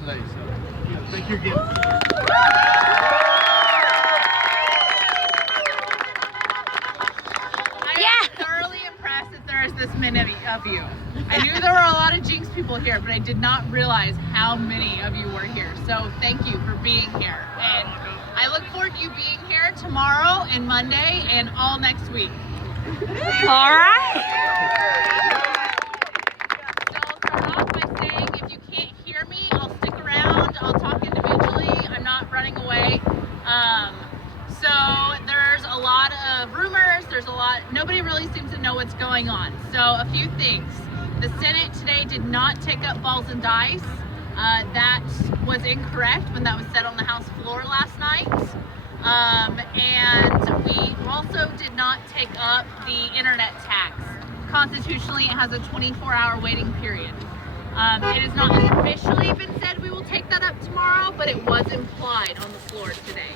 today. So thank you again. I am thoroughly impressed that there is this many of you. I knew there were a lot of Jenks people here, but I did not realize how many of you were here. So thank you for being here. And I look forward to you being here tomorrow and Monday and all next week. All right. So I'll start off by saying if you can't hear me, I'll stick around. I'll talk individually. I'm not running away. So there's a lot of rumors. There's a lot. Nobody really seems to know what's going on. So a few things. The Senate today did not take up balls and dice. That was incorrect when that was said on the House floor last night. And we also did not take up the internet tax. Constitutionally, it has a 24-hour waiting period. It has not officially been said we will take that up tomorrow, but it was implied on the floor today.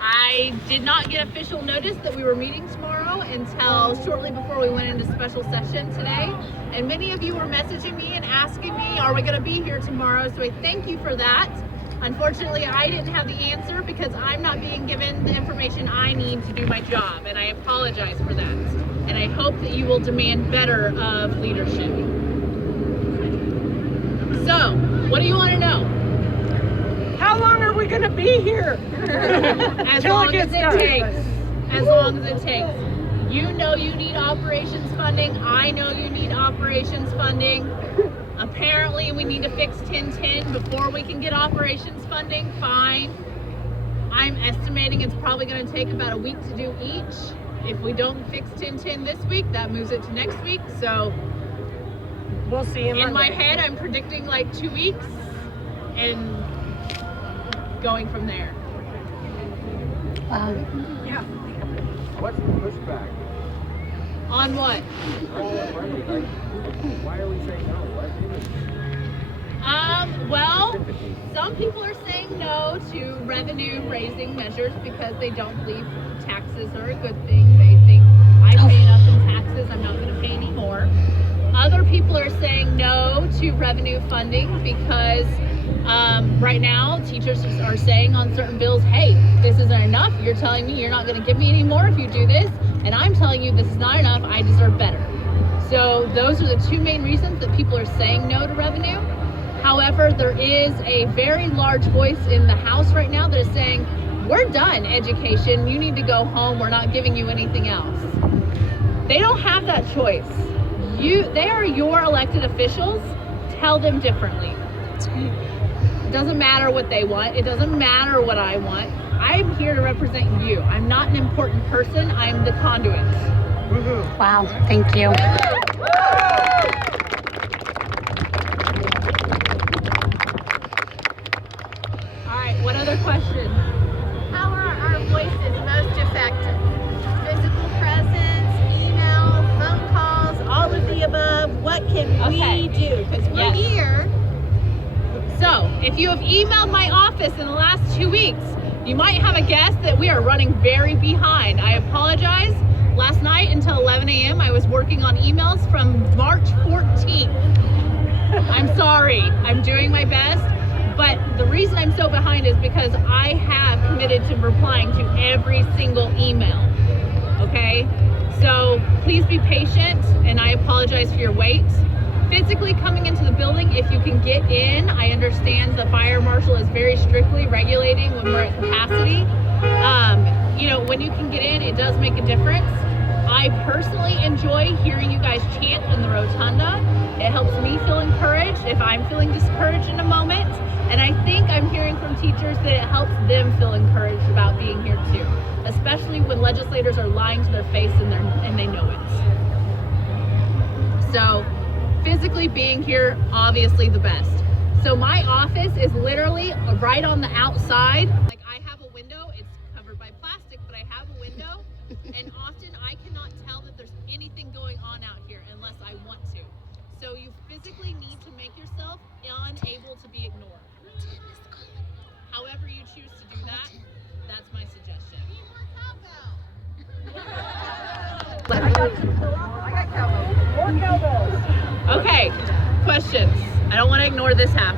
I did not get official notice that we were meeting tomorrow until shortly before we went into special session today. And many of you were messaging me and asking me, are we going to be here tomorrow? So I thank you for that. Unfortunately, I didn't have the answer because I'm not being given the information I need to do my job, and I apologize for that. And I hope that you will demand better of leadership. So, what do you want to know? How long are we going to be here? As long as it takes. As long as it takes. You know you need operations funding. I know you need operations funding. Apparently we need to fix 1010 before we can get operations funding. Fine. I'm estimating it's probably going to take about a week to do each. If we don't fix 1010 this week, that moves it to next week. So we'll see. In my head, I'm predicting like 2 weeks and going from there. Wow. Yeah. What's the pushback? On what? Why are we saying no? Well, some people are saying no to revenue raising measures because they don't believe taxes are a good thing. They think I pay enough in taxes, I'm not going to pay any more. Other people are saying no to revenue funding because right now teachers are saying on certain bills, hey, this isn't enough. You're telling me you're not going to give me any more if you do this, and I'm telling you this is not enough. I deserve better. So those are the two main reasons that people are saying no to revenue. However, there is a very large voice in the House right now that is saying, we're done education. You need to go home. We're not giving you anything else. They don't have that choice. They are your elected officials. Tell them differently. It doesn't matter what they want. It doesn't matter what I want. I'm here to represent you. I'm not an important person. I'm the conduit. Wow, thank you. All right, what other questions? How are our voices most effective? Physical presence, email, phone calls, all of the above. What can we do? Because we're here. So, if you have emailed my office in the last 2 weeks, you might have a guess that we are running very behind. I apologize. Last night until 11 a.m. I was working on emails from March 14th. I'm sorry. I'm doing my best. But the reason I'm so behind is because I have committed to replying to every single email. Okay? So please be patient, and I apologize for your wait. Physically coming into the building, if you can get in, I understand the fire marshal is very strictly regulating when we're at capacity. When you can get in, it does make a difference. I personally enjoy hearing you guys chant in the rotunda. It helps me feel encouraged if I'm feeling discouraged in a moment. And I think I'm hearing from teachers that it helps them feel encouraged about being here too, especially when legislators are lying to their face and they know it. So physically being here, obviously the best. So my office is literally right on the outside. Like I have a window, it's covered by plastic, but I have a window, and often I cannot tell that there's anything going on out here unless I want to. So you physically need to make yourself unable to be ignored. However you choose to do that, that's my suggestion. I got cowbells. More cowbells. Okay, questions. I don't want to ignore this half.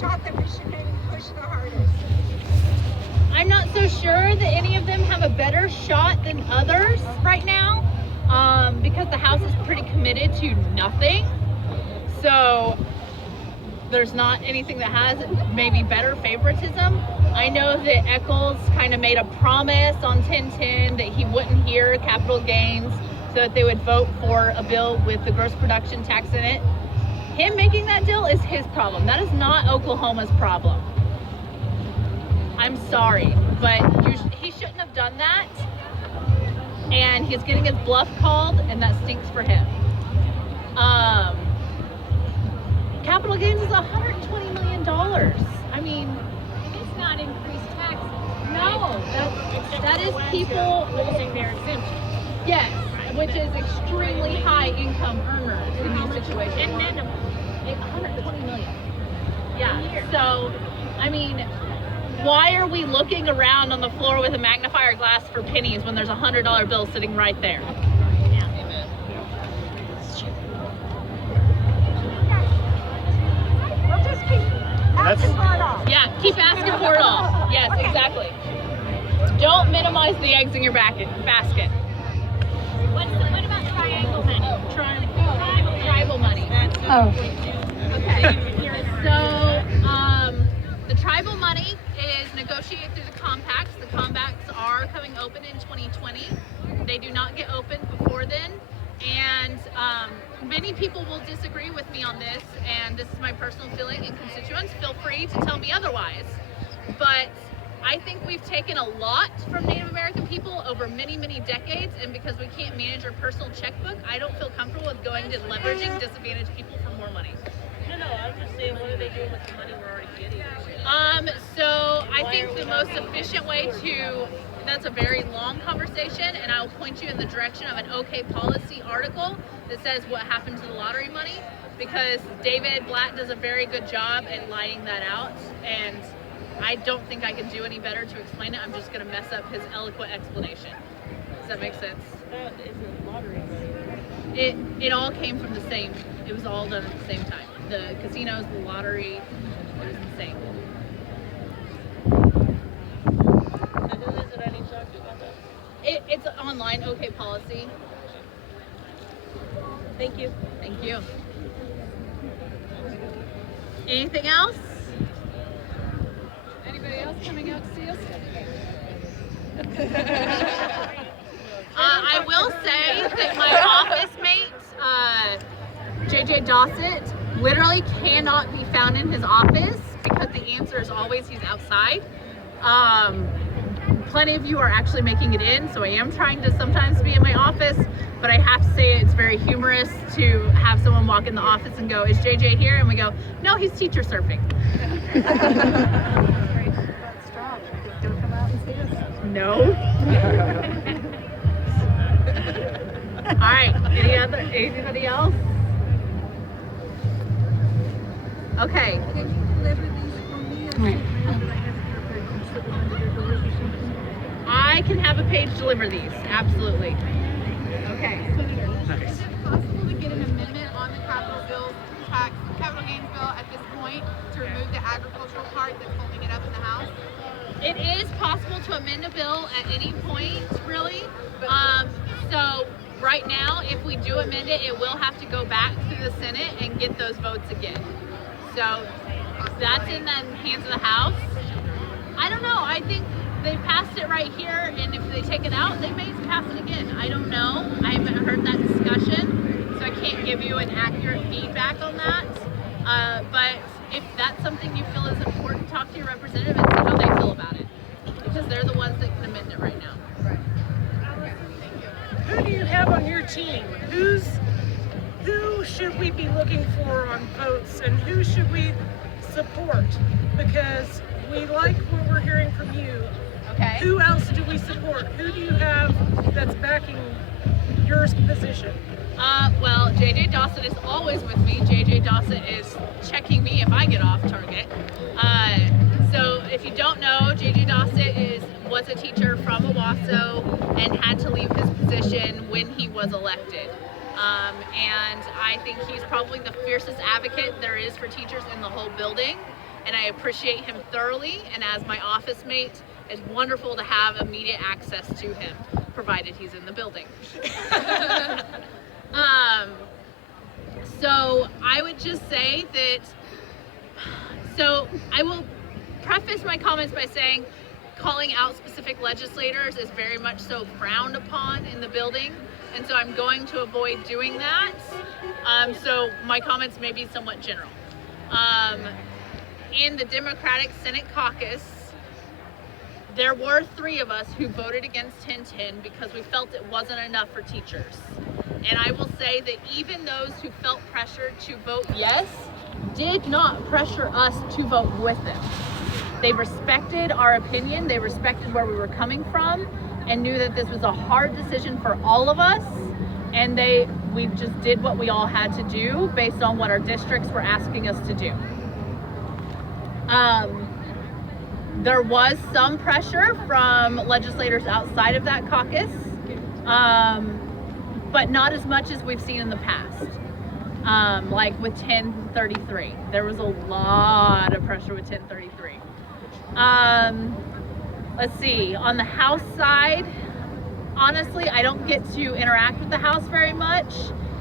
shot that we should maybe push the hardest? I'm not so sure that any of them have a better shot than others right now, because the House is pretty committed to nothing. So there's not anything that has maybe better favoritism. I know that Eccles kind of made a promise on 1010 that he wouldn't hear capital gains so that they would vote for a bill with the gross production tax in it. Him making that deal is his problem. That is not Oklahoma's problem. I'm sorry, but he shouldn't have done that. And he's getting his bluff called, and that stinks for him. Capital gains is $120 million. I mean, It's not increased taxes. no, that is people losing their exemption. yes, which is extremely high income earners in these situations. And minimum. 120 million. Yeah. So, I mean, why are we looking around on the floor with a magnifier glass for pennies when there's a $100 bill sitting right there? We'll just keep asking for it all. Yeah, keep asking for it all. Yes, exactly. Don't minimize the eggs in your basket. What about triangle money? Tribal money. Oh, Okay. So, the tribal money is negotiated through the compacts. The compacts are coming open in 2020. They do not get open before then. And many people will disagree with me on this, and this is my personal feeling, and constituents, feel free to tell me otherwise. But I think we've taken a lot from Native American people over many, many decades, and because we can't manage our personal checkbook, I don't feel comfortable with going to leveraging disadvantaged people for more money. No, I'm just saying, what are they doing with the money we're already getting? So I think the most efficient way to, that's a very long conversation, and I'll point you in the direction of an OK Policy article that says what happened to the lottery money, because David Blatt does a very good job at laying that out, and I don't think I can do any better to explain it. I'm just going to mess up his eloquent explanation. Does that make sense? That isn't lottery money. It all came from the same, it was all done at the same time. The casinos, the lottery, it was the same. So who is it I need to talk to about that? It's online, OK Policy. Thank you. Thank you. Anything else? Anybody else coming out to see us? I will say that my office mate, JJ Dossett, literally cannot be found in his office because the answer is always he's outside. Plenty of you are actually making it in, so I am trying to sometimes be in my office, but I have to say it's very humorous to have someone walk in the office and go, "Is JJ here?" And we go, "No, he's teacher surfing." No. All right. Anybody else? Okay. I can have a page deliver these. Absolutely. Okay. Is it possible to get an amendment on the capital gains bill at this point to remove the agricultural part that's holding it up in the House? It is possible to amend a bill at any point, really. So right now, if we do amend it, it will have to go back through the Senate and get those votes again. So that's in the hands of the House. I don't know. I think they passed it right here, and if they take it out, they may pass it again. I don't know. I haven't heard that discussion, so I can't give you an accurate feedback on that. But if that's something you feel is important, talk to your representative and see how they feel about it, because they're the ones that can amend it right now. Who do you have on your team? Who should we be looking for on votes, and who should we support? Because we like what we're hearing from you. Okay. Who else do we support? Who do you have that's backing your position? Well, JJ Dossett is always with me. JJ Dossett is checking me if I get off target. So if you don't know, JJ Dossett was a teacher from Owasso and had to leave his position when he was elected. And I think he's probably the fiercest advocate there is for teachers in the whole building. and I appreciate him thoroughly. And as my office mate, it's wonderful to have immediate access to him, provided he's in the building. So I would just say that, so I will preface my comments by saying calling out specific legislators is very much so frowned upon in the building, and so I'm going to avoid doing that. So my comments may be somewhat general. In the Democratic Senate caucus, there were 3 of us who voted against 1010 because we felt it wasn't enough for teachers. And I will say that even those who felt pressured to vote yes did not pressure us to vote with them. They respected our opinion, they respected where we were coming from, and knew that this was a hard decision for all of us, and we just did what we all had to do based on what our districts were asking us to do. There was some pressure from legislators outside of that caucus, but not as much as we've seen in the past. Like with 1033, there was a lot of pressure with 1033. Let's see, on the House side, honestly, I don't get to interact with the House very much,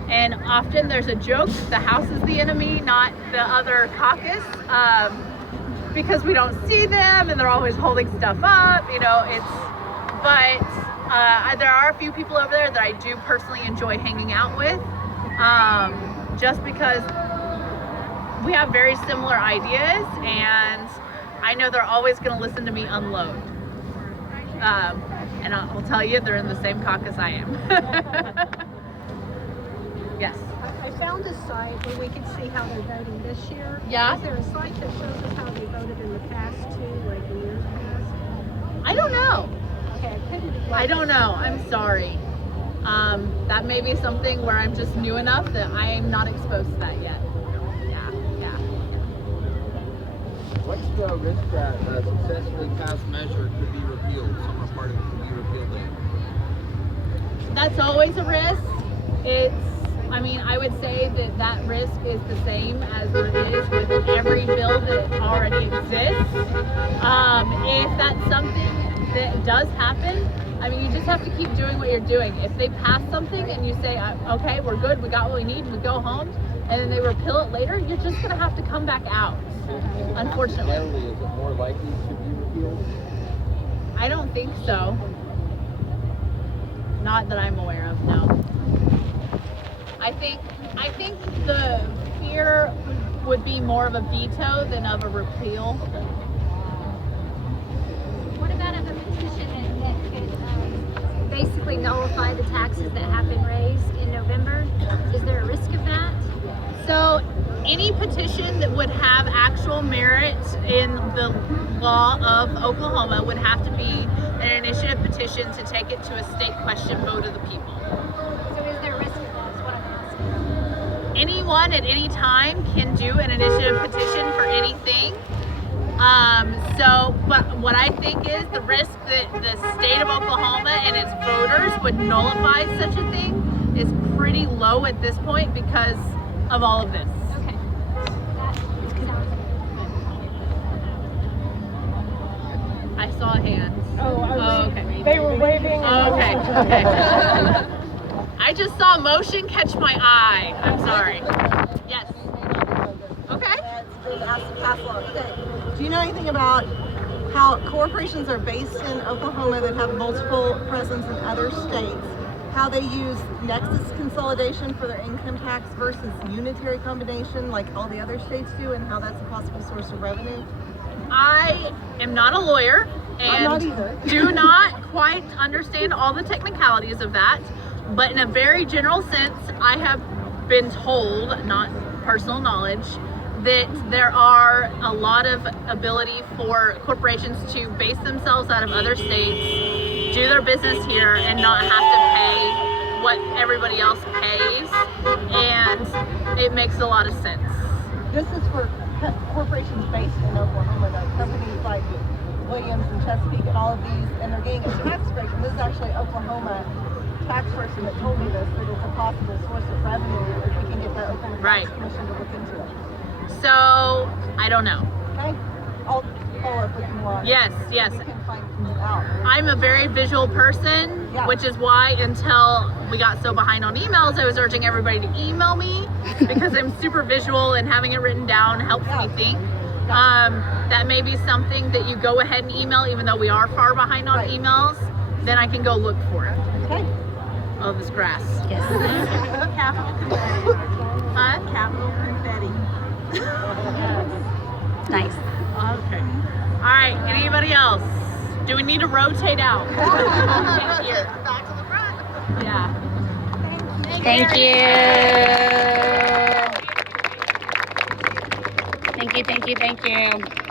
and often there's a joke that the House is the enemy, not the other caucus, because we don't see them and they're always holding stuff up, but there are a few people over there that I do personally enjoy hanging out with, just because we have very similar ideas, and I know they're always going to listen to me unload. And I'll tell you, they're in the same caucus I am. Yes. I found a site where we could see how they're voting this year. Yeah. Is there a site that shows us how they voted in the past too, like in years past? I don't know. Okay, I couldn't. I don't know. I'm sorry. That may be something where I'm just new enough that I am not exposed to that yet. Yeah. What's the risk that a successfully passed measure could be repealed? Some part of it could be repealed later. That's always a risk. I would say that risk is the same as it is with every bill that already exists. If that's something that does happen, you just have to keep doing what you're doing. If they pass something and you say, okay, we're good, we got what we need, we go home, and then they repeal it later, you're just going to have to come back out, unfortunately. Is it more likely to be repealed? I don't think so. Not that I'm aware of, no. I think the fear would be more of a veto than of a repeal. What about a petition that could basically nullify the taxes that have been raised in November? Is there a risk of that? So any petition that would have actual merit in the law of Oklahoma would have to be an initiative petition to take it to a state question vote of the people. So is there a risk of that is what I'm asking. Anyone at any time can do an initiative petition for anything. But what I think is the risk that the state of Oklahoma and its voters would nullify such a thing is pretty low at this point because of all of this. Okay. That sounds good. I saw hands. Okay. They were waving. Okay. I just saw motion catch my eye. I'm sorry. Yes. Okay. Okay. Do you know anything about how corporations are based in Oklahoma that have multiple presence in other states, how they use nexus consolidation for their income tax versus unitary combination like all the other states do, and how that's a possible source of revenue? I am not a lawyer I'm not either. do not quite understand all the technicalities of that, but in a very general sense, I have been told, not personal knowledge, that there are a lot of ability for corporations to base themselves out of other states, do their business here, and not have to pay what everybody else pays, and it makes a lot of sense. This is for corporations based in Oklahoma, though, companies like Williams and Chesapeake and all of these, and they're getting a tax break. And this is actually Oklahoma tax person that told me this, that it's a possible source of revenue if we can get the Oklahoma Right. Tax Commission to look into it. So, I don't know. Okay. I'll follow up with you more on it. Yes, yes. We can find out. I'm a very visual person, Yeah. which is why until we got so behind on emails, I was urging everybody to email me because I'm super visual and having it written down helps me think. That may be something that you go ahead and email, even though we are far behind on Right. emails, then I can go look for it. Okay. Oh, this grass. Yes. Capital confetti. Huh? Capital confetti. Nice. Okay. All right, anybody else? Do we need to rotate out? Here. Back to the front. Yeah. Thank you. Thank you, thank you, thank you.